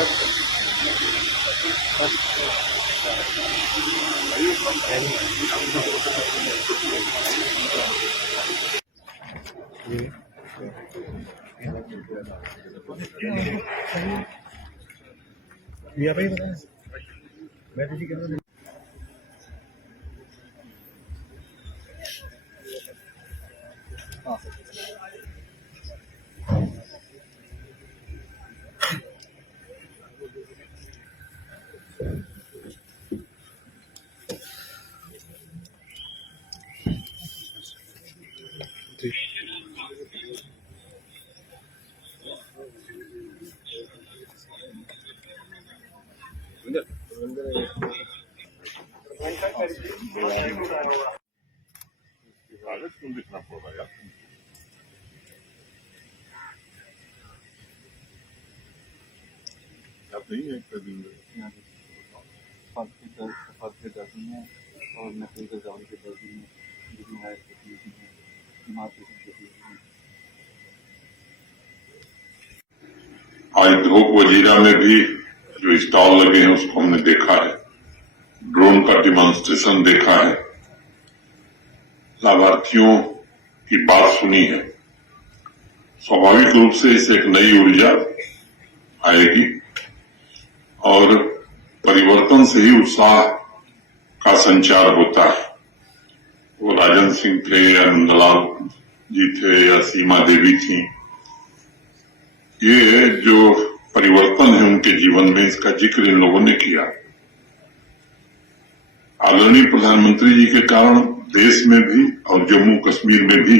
भैया भाई बताएं, मैं तो जी कह रहा हूँ। कागज क्यों लिखना पड़ रहा है यार? आप नहीं है कर देंगे सफात के दर्जी हैं और नकल के जान के दर्जी हैं, जितनी हायर फैसिलिटी हैं, इमारत की फैसिलिटी हैं। आज धोक वजीरा में भी जो स्टॉल लगे हैं उसको हमने देखा है, ड्रोन का डिमॉन्स्ट्रेशन देखा है, लाभार्थियों की बात सुनी है। स्वाभाविक रूप से इससे एक नई ऊर्जा आएगी और परिवर्तन से ही उत्साह का संचार होता है। वो राजन सिंह थे या नंदलाल जी थे या सीमा देवी थी, ये जो परिवर्तन है उनके जीवन में, इसका जिक्र इन लोगों ने किया। आदरणीय प्रधानमंत्री जी के कारण देश में भी और जम्मू कश्मीर में भी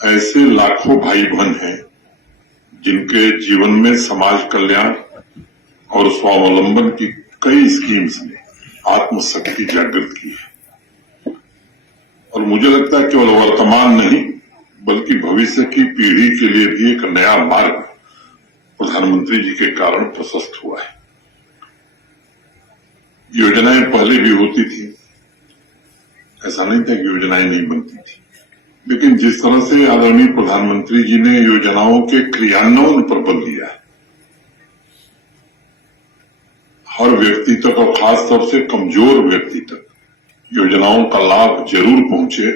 ऐसे लाखों भाई बहन हैं जिनके जीवन में समाज कल्याण और स्वावलंबन की कई स्कीम्स ने आत्मशक्ति जागृत की है। और मुझे लगता है केवल वर्तमान नहीं बल्कि भविष्य की पीढ़ी के लिए भी एक नया मार्ग प्रधानमंत्री जी के कारण प्रशस्त हुआ है। योजनाएं पहले भी होती थी, ऐसा नहीं था कि योजनाएं नहीं बनती थी, लेकिन जिस तरह से आदरणीय प्रधानमंत्री जी ने योजनाओं के क्रियान्वयन पर बल दिया है, हर व्यक्ति तक और खास तौर से कमजोर व्यक्ति तक योजनाओं का लाभ जरूर पहुंचे,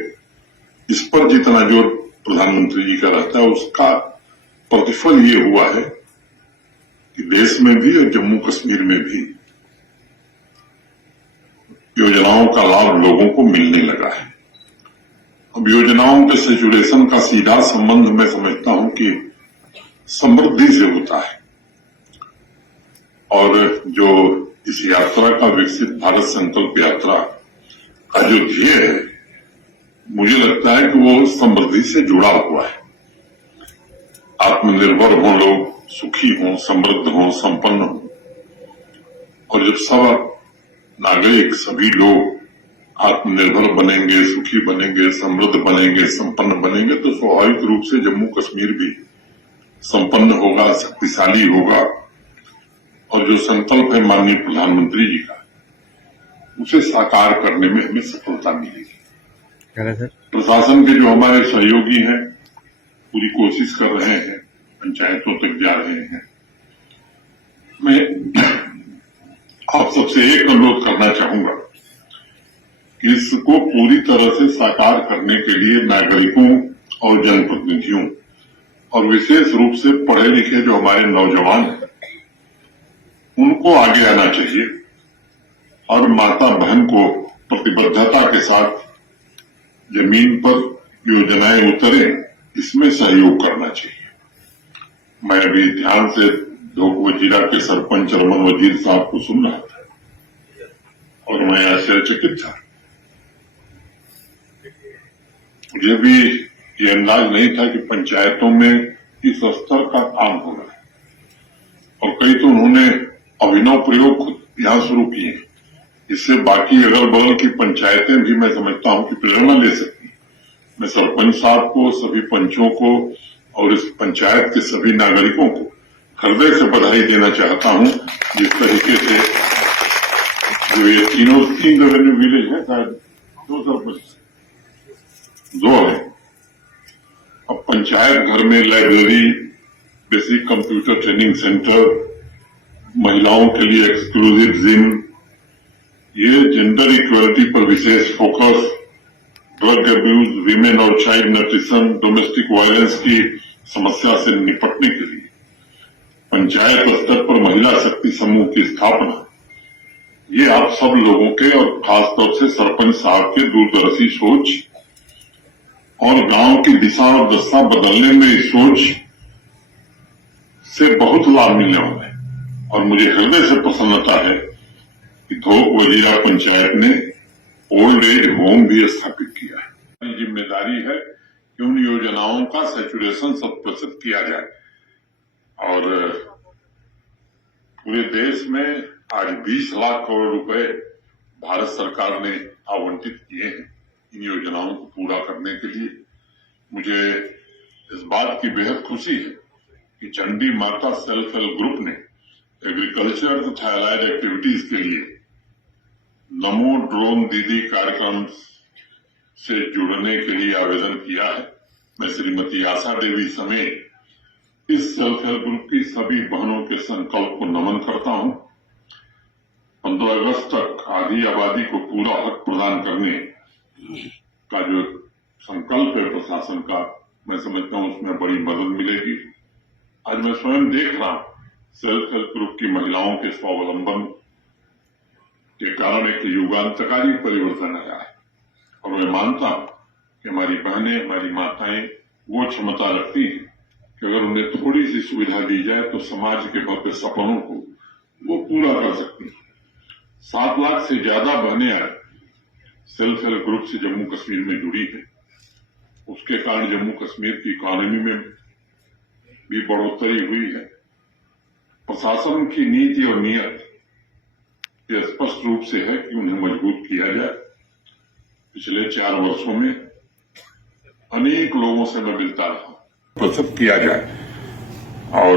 इस पर जितना जोर प्रधानमंत्री जी का रहता है उसका प्रतिफल ये हुआ है कि देश में भी और जम्मू कश्मीर में भी योजनाओं का लाभ लोगों को मिलने लगा है। अब योजनाओं के सैचुरेशन का सीधा संबंध मैं समझता हूं कि समृद्धि से होता है, और जो इस यात्रा का विकसित भारत संकल्प यात्रा का जो ध्येय है, मुझे लगता है कि वो समृद्धि से जुड़ा हुआ है। आत्मनिर्भर हों लोग, सुखी हों, समृद्ध हों, संपन्न हों, और जब सब नागरिक, सभी लोग आत्मनिर्भर बनेंगे, सुखी बनेंगे, समृद्ध बनेंगे, संपन्न बनेंगे, तो स्वाभाविक रूप से जम्मू कश्मीर भी संपन्न होगा, शक्तिशाली होगा, और जो संकल्प है माननीय प्रधानमंत्री जी का, उसे साकार करने में हमें सफलता मिलेगी। प्रशासन के जो हमारे सहयोगी हैं पूरी कोशिश कर रहे हैं, पंचायतों तक जा रहे हैं। मैं आप सबसे एक अनुरोध करना चाहूंगा कि इसको पूरी तरह से साकार करने के लिए नागरिकों और जनप्रतिनिधियों और विशेष रूप से पढ़े लिखे जो हमारे नौजवान हैं उनको आगे आना चाहिए, और माता बहन को प्रतिबद्धता के साथ जमीन पर योजनाएं उतरे, इसमें सहयोग करना चाहिए। मैं अभी ध्यान से धोक वजीरा के सरपंच रमन वजीर साहब को सुन रहा था और मैं आश्चर्यचकित था। मुझे भी ये अंदाज नहीं था कि पंचायतों में इस स्तर का काम हो रहा है, और कई तो उन्होंने अभिनव प्रयोग यहां शुरू किए। इससे बाकी अगल बगल की पंचायतें भी मैं समझता हूं कि प्रेरणा ले सकती। मैं सरपंच साहब को, सभी पंचों को और इस पंचायत के सभी नागरिकों को हृदय से बधाई देना चाहता हूं। जिस तरीके से जो ये तीन रेवेन्यू विलेज है, शायद 2 सरपंच 2 है। अब पंचायत घर में library, basic computer training centre, महिलाओं के लिए एक्सक्लूसिव जिम, ये जेंडर इक्वलिटी पर विशेष फोकस, ड्रग अब्यूज, विमेन और चाइल्ड न्यूट्रिशन, डोमेस्टिक वायलेंस की समस्या से निपटने के लिए पंचायत स्तर पर महिला शक्ति समूह की स्थापना, ये आप सब लोगों के और खासतौर से सरपंच साहब के दूरदर्शी सोच और गांव की दिशा और दशा बदलने में इस सोच से बहुत लाभ मिलने वाला है। और मुझे हृदय से प्रसन्नता है कि धोक वजीरा पंचायत ने ओल्ड एज होम भी स्थापित किया है। जिम्मेदारी है कि उन योजनाओं का सैचुरेशन 100% किया जाए। और पूरे देश में आज 20 लाख करोड़ रुपए भारत सरकार ने आवंटित किए हैं इन योजनाओं को पूरा करने के लिए। मुझे इस बात की बेहद खुशी है कि चंडी माता सेल्फ हेल्प ग्रुप ने एग्रीकल्चर तथा एलाइड एक्टिविटीज के लिए नमो ड्रोन दीदी कार्यक्रम से जुड़ने के लिए आवेदन किया है। मैं श्रीमती आशा देवी समेत इस सेल्फ हेल्प ग्रुप की सभी बहनों के संकल्प को नमन करता हूं। 15 अगस्त तक आधी आबादी को पूरा हक प्रदान करने का जो संकल्प है प्रशासन का, मैं समझता हूं उसमें बड़ी मदद मिलेगी। आज मैं स्वयं देख रहा हूं सेल्फ हेल्प ग्रुप की महिलाओं के स्वावलंबन के कारण एक युगांतकारी परिवर्तन आया है। और मैं मानता हूं कि हमारी बहनें, हमारी माताएं वो क्षमता रखती हैं कि अगर उन्हें थोड़ी सी सुविधा दी जाए तो समाज के भव्य सपनों को वो पूरा कर सकती हैं। 7 लाख से ज्यादा बहनें आज सेल्फ हेल्प ग्रुप से जम्मू कश्मीर में जुड़ी है। उसके कारण जम्मू कश्मीर की इकोनॉमी में भी बढ़ोतरी हुई है। प्रशासन की नीति और नियत ये स्पष्ट रूप से है कि उन्हें मजबूत किया जाए। पिछले 4 वर्षों में अनेक लोगों से मैं मिलता रहा, प्रस्तुत किया जाए। और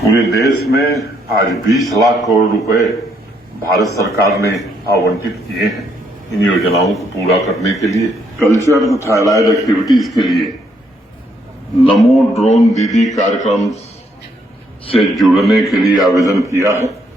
पूरे देश में आज 20 लाख करोड़ रुपए भारत सरकार ने आवंटित किए हैं इन योजनाओं को पूरा करने के लिए। कल्चर तथा एलाइड एक्टिविटीज के लिए नमो ड्रोन दीदी कार्यक्रम से जुड़ने के लिए आवेदन किया है।